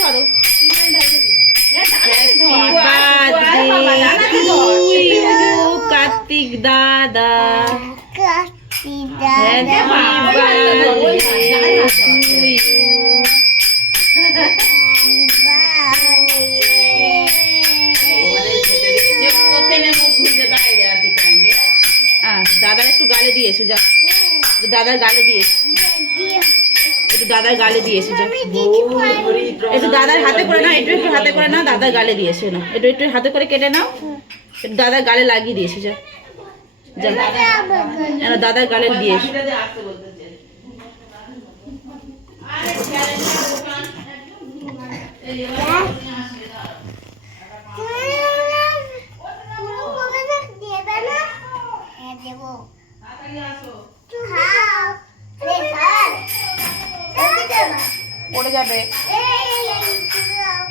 ধরো। কার্তিক দাদা, দাদার একটু গালে দিয়ে এসো, যা দাদার গালে দিয়ে এসো, একটু দাদার গালে দিয়ে এসো, যা একটু দাদার হাতে করে নাও, একটু একটু হাতে করে নাও, দাদার গালে দিয়ে এসো না, একটু একটু হাতে করে কেটে নাও, একটু দাদার গালে লাগিয়ে দিয়ে এসো, যা যা দাদার গালে দিয়ে এসো। পড়ে যাবে।